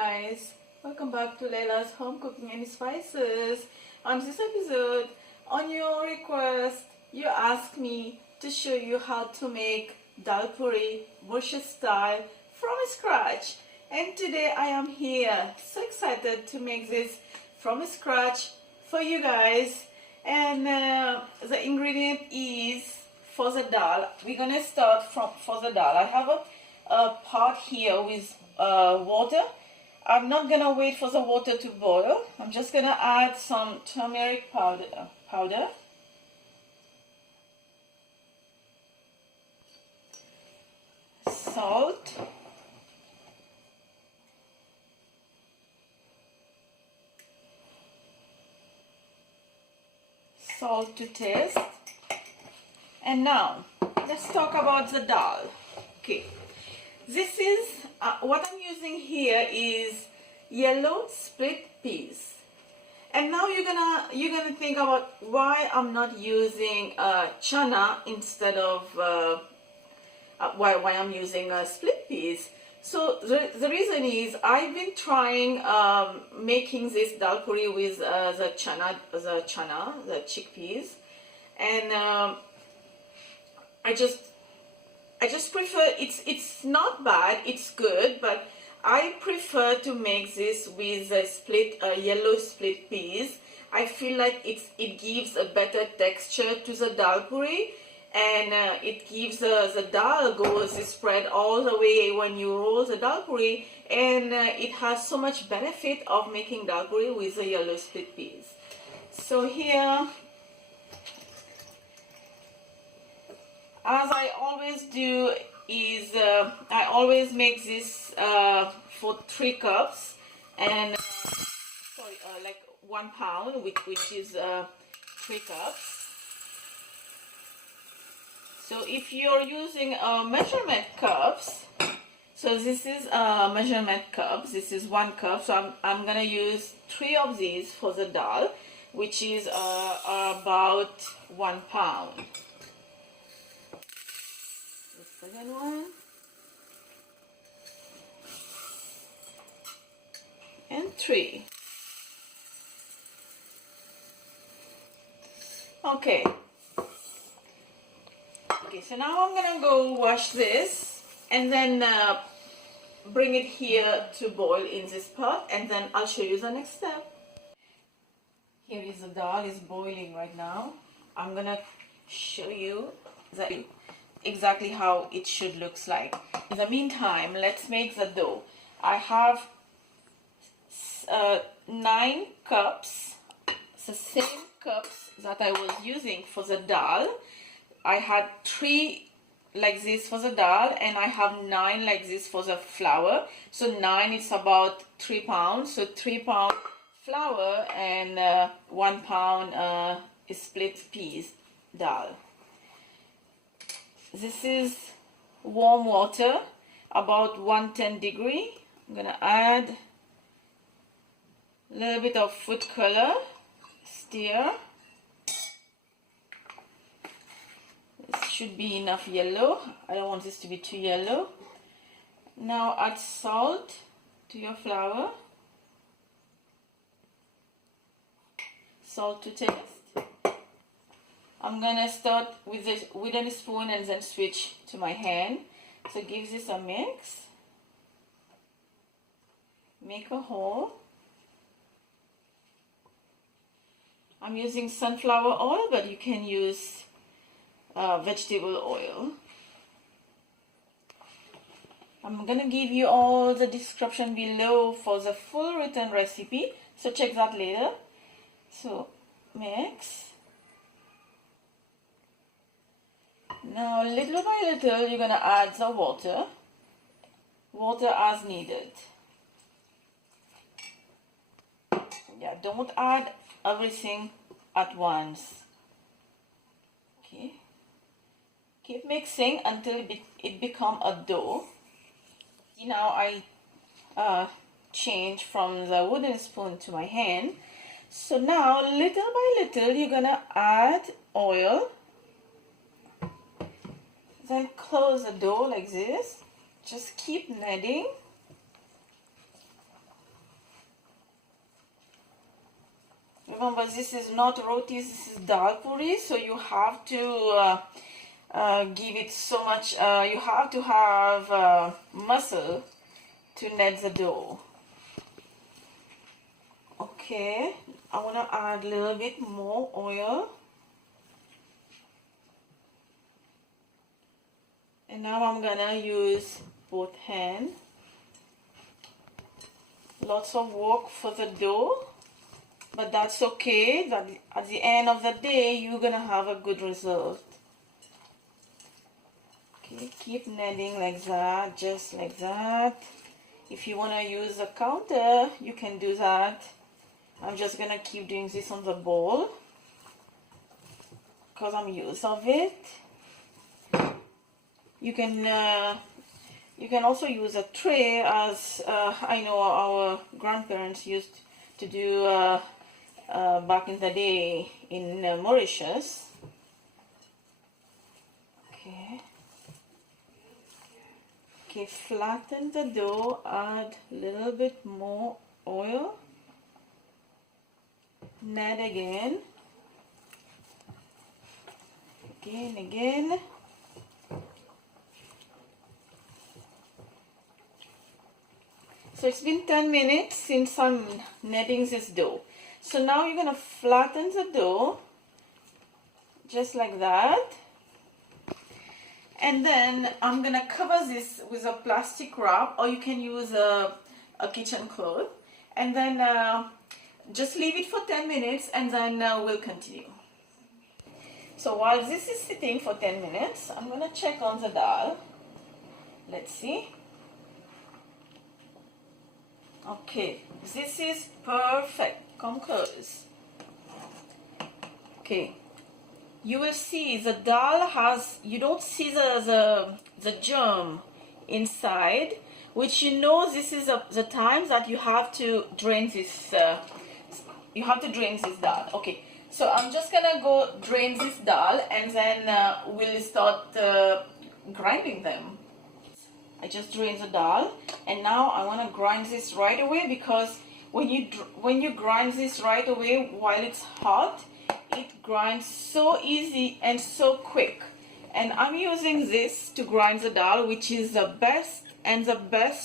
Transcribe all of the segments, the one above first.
guys, welcome back to Laila's Home Cooking and Spices. On this episode, on your request, you asked me to show you how to make Dholl Puri Mauritius style from scratch. And today I am here, so excited to make this from scratch for you guys. And the ingredient is for the dal. We're gonna start for the dal. I have a pot here with water. I'm not gonna wait for the water to boil. I'm just gonna add some turmeric powder. Salt. Salt to taste. And now let's talk about the dal. Okay, this is what I'm using here is yellow split peas. And now you're gonna think about why I'm not using chana instead of why I'm using split peas. So the reason is I've been trying making this dal puri with the chickpeas, and I just prefer, it's not bad, it's good, but I prefer to make this with a yellow split peas. I feel like it gives a better texture to the dal puri, and it gives the dal goes spread all the way when you roll the dal puri, and it has so much benefit of making dal puri with the yellow split peas. So here, as I always do, is I always make this for 3 cups, and like 1 pound, which is 3 cups. So if you're using measurement cups, so this is measurement cups. This is 1 cup. So I'm gonna use 3 of these for the dal, which is about 1 pound. The second one, and 3. Okay, so now I'm gonna go wash this and then bring it here to boil in this pot, and then I'll show you the next step. Here is the dal, is boiling right now. I'm gonna show you exactly how it should look like. In the meantime, let's make the dough. I have 9 cups, the same cups that I was using for the dal. I had 3 like this for the dal, and I have 9 like this for the flour. So 9 is about 3 pounds. So 3 pound flour and 1 pound split peas dal. This is warm water, about 110 degrees. I'm gonna add a little bit of food color, stir. This should be enough yellow. I don't want this to be too yellow. Now add salt to your flour. Salt to taste. I'm gonna start with this wooden spoon and then switch to my hand. So give this a mix. Make a hole. I'm using sunflower oil, but you can use vegetable oil. I'm gonna give you all the description below for the full written recipe, so check that later. So mix. Now little by little you're gonna add the water as needed. Yeah, don't add everything at once. Okay, keep mixing until it become a dough. See, now I change from the wooden spoon to my hand. So now little by little you're gonna add oil, then close the dough like this. Just keep kneading. remember, this is not roti, this is dal puri, so you have to give it so much, you have to have muscle to knead the dough. Okay, I want to add a little bit more oil. And now I'm gonna use both hands. Lots of work for the dough, but that's okay. That at the end of the day, you're gonna have a good result. Okay, keep kneading like that, just like that. If you wanna use a counter, you can do that. I'm just gonna keep doing this on the bowl because I'm used of it. You can also use a tray, as I know our grandparents used to do back in the day in Mauritius. Okay, flatten the dough, add a little bit more oil, knead again, again. So it's been 10 minutes since I'm kneading this dough. So now you're gonna flatten the dough, just like that. And then I'm gonna cover this with a plastic wrap, or you can use a kitchen cloth. And then just leave it for 10 minutes and then we'll continue. So while this is sitting for 10 minutes, I'm gonna check on the dal. Let's see. Okay, this is perfect. Come close. Okay, you will see the dal has, you don't see the germ inside, which you know this is the time that you have to drain this. Dal. Okay, so I'm just gonna go drain this dal and then we'll start grinding them. I just drained the dal, and now I want to grind this right away, because when you grind this right away while it's hot, it grinds so easy and so quick. And I'm using this to grind the dal, which is the best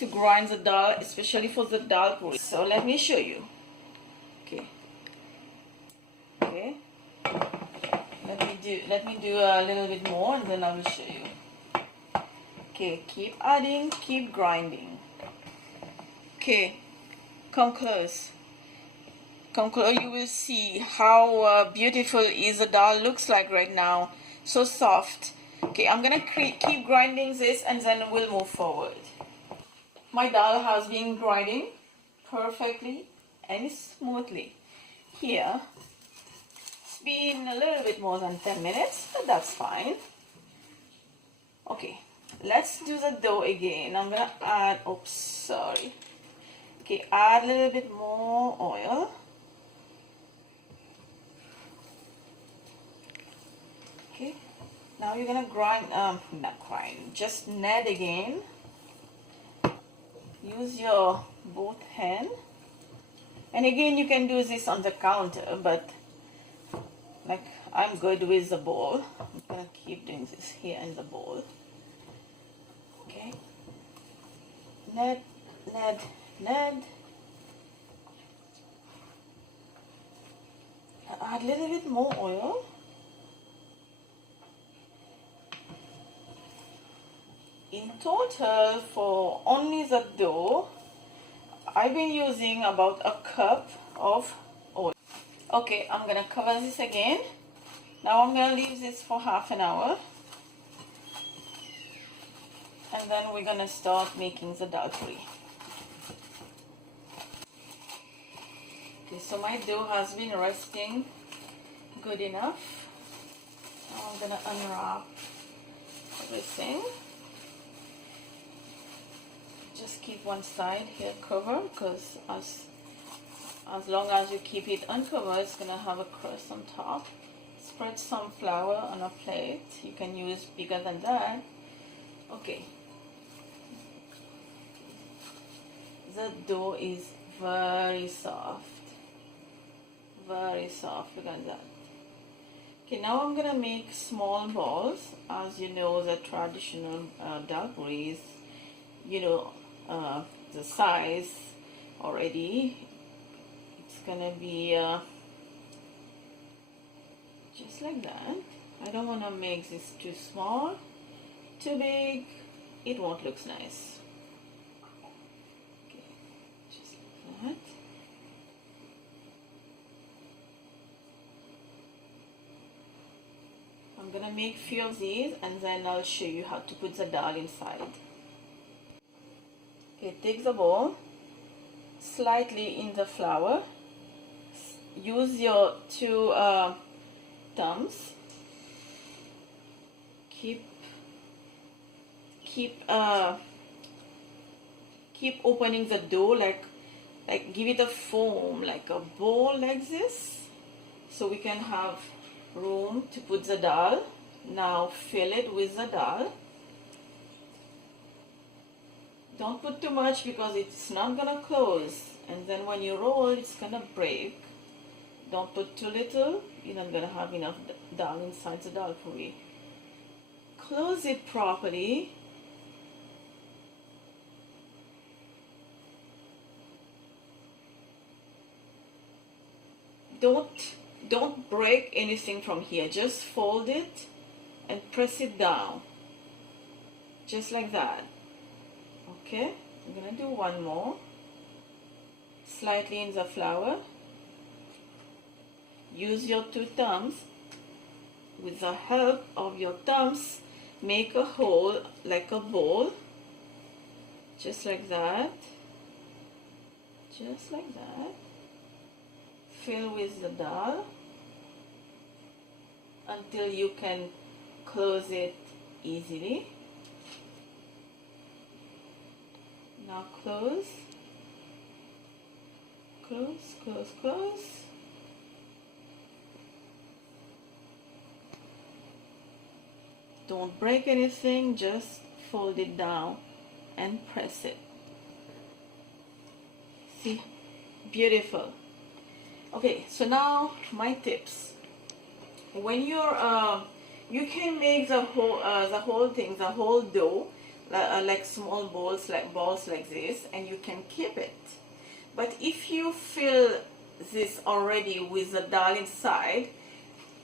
to grind the dal, especially for the dal puri. So let me show you. Okay. Let me do a little bit more, and then I will show you. Okay, keep adding, keep grinding. Okay, come close. Come close, you will see how beautiful is the dal looks like right now. So soft. Okay, I'm gonna keep grinding this and then we'll move forward. My dal has been grinding perfectly and smoothly. Here, it's been a little bit more than 10 minutes, but that's fine. Okay. Let's do the dough again. I'm gonna add, oops, sorry. Okay, add a little bit more oil. Okay, now you're gonna just knead again. Use your both hand. And again, you can do this on the counter, but like I'm good with the bowl. I'm gonna keep doing this here in the bowl. Okay, knead. Add a little bit more oil. In total, for only the dough, I've been using about a cup of oil. Okay, I'm gonna cover this again. Now I'm gonna leave this for half an hour. And then we're gonna start making the dal puri. Okay, so my dough has been resting good enough. Now I'm gonna unwrap everything. Just keep one side here covered, because as long as you keep it uncovered, it's gonna have a crust on top. Spread some flour on a plate. You can use bigger than that. Okay. The dough is very soft. Very soft, look at that. Okay, now I'm gonna make small balls. As you know, the traditional Dholl Puri is, you know, the size already. It's gonna be just like that. I don't want to make this too small, too big. It won't look nice. Okay, just like that. I'm gonna make few of these and then I'll show you how to put the dal inside. Okay, take the bowl, slightly in the flour, use your two thumbs, keep opening the dough, like give it a foam, like a bowl like this, so we can have room to put the dal. Now fill it with the dal. Don't put too much because it's not gonna close, and then when you roll it's gonna break. Don't put too little, you're not gonna have enough dal inside the Dholl Puri. Close it properly. Don't break anything from here. Just fold it and press it down, just like that. Okay, I'm gonna do one more. Slightly in the flour. Use your two thumbs. With the help of your thumbs, make a hole like a bowl, just like that. Just like that. Fill with the dal until you can close it easily. Now close, close, close, close. Don't break anything, just fold it down and press it. See, beautiful. Okay, so now my tips. When you're you can make the whole thing, the whole dough, like small balls like this, and you can keep it. But if you fill this already with the dal inside,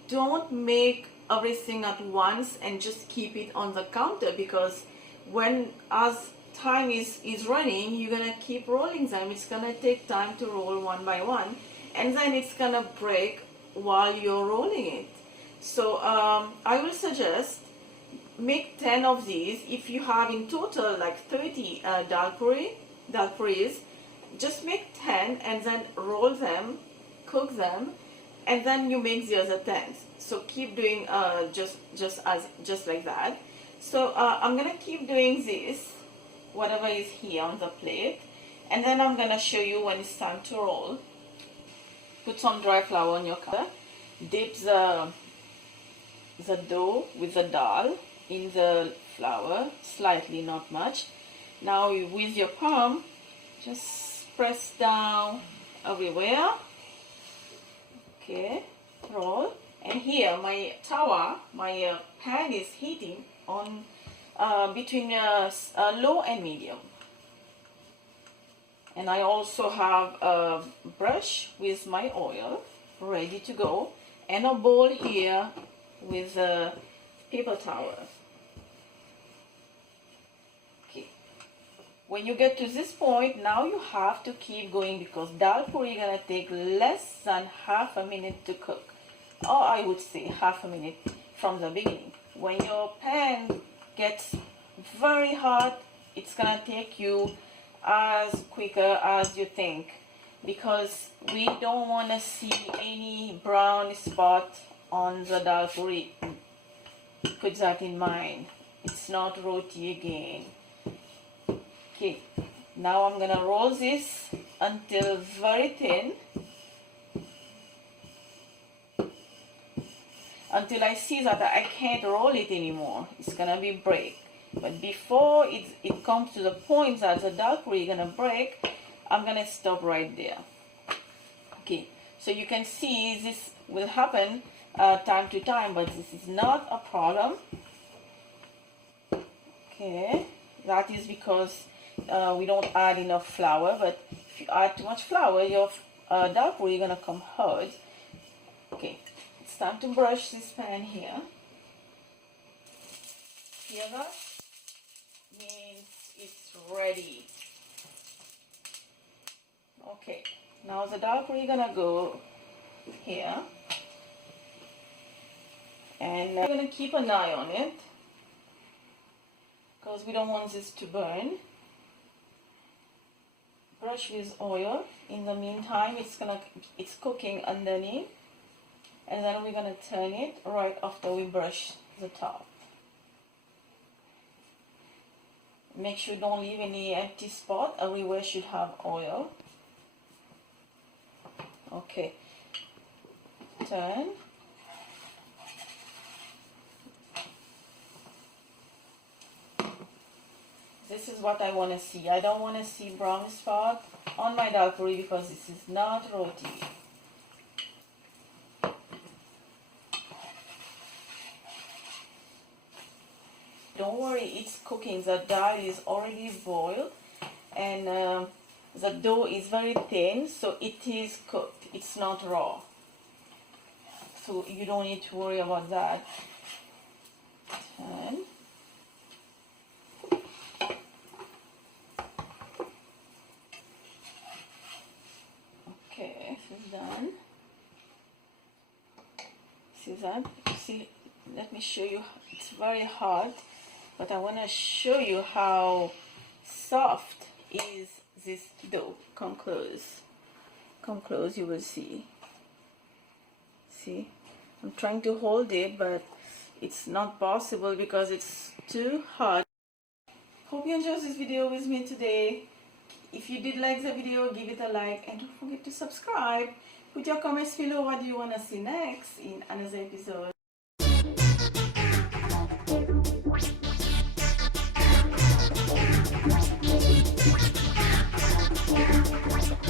don't make everything at once and just keep it on the counter, because as time is running, you're gonna keep rolling them. It's gonna take time to roll one by one, and then it's gonna break while you're rolling it. So I will suggest make 10 of these. If you have in total like 30 Dholl Puris, just make 10 and then roll them, cook them, and then you make the other 10. So keep doing just like that. So I'm gonna keep doing this, whatever is here on the plate, and then I'm gonna show you when it's time to roll. Put some dry flour on your counter. Dip the dough with the dal in the flour, slightly, not much. Now with your palm, just press down everywhere. Okay, roll. And here my tawa, my pan is heating on between low and medium. And I also have a brush with my oil ready to go, and a bowl here with a paper towel. Okay. When you get to this point, now you have to keep going, because Dholl Puri is gonna take less than half a minute to cook, or I would say half a minute from the beginning. When your pan gets very hot, it's gonna take you as quicker as you think, because we don't want to see any brown spot on the Dholl Puri. Put that in mind. It's not roti again. Okay, now I'm gonna roll this until very thin, until I see that I can't roll it anymore. It's gonna be break. But before it comes to the point that the Dholl Puri is gonna break, I'm gonna stop right there. Okay, So you can see this will happen time to time, but this is not a problem. Okay, that is because we don't add enough flour, but if you add too much flour, your dal puri is gonna come hard. Okay, it's time to brush this pan here. Hear that? Means it's ready. Okay, now the dal puri is gonna go here, and we're gonna keep an eye on it because we don't want this to burn. Brush with oil. In the meantime, it's cooking underneath, and then we're gonna turn it right after we brush the top. Make sure you don't leave any empty spot. Everywhere should have oil. Okay. Turn. This is what I want to see. I don't want to see brown spot on my dal puri because this is not roti. Don't worry, it's cooking. The dal is already boiled, and the dough is very thin, so it is cooked. It's not raw. So you don't need to worry about that. Turn. Okay, this is done. See that? See, let me show you. It's very hard, but I want to show you how soft is this dough. Come close. Come close, you will see. See? I'm trying to hold it, but it's not possible because it's too hard. Hope you enjoyed this video with me today. If you did like the video, give it a like and don't forget to subscribe. Put your comments below what you want to see next in another episode.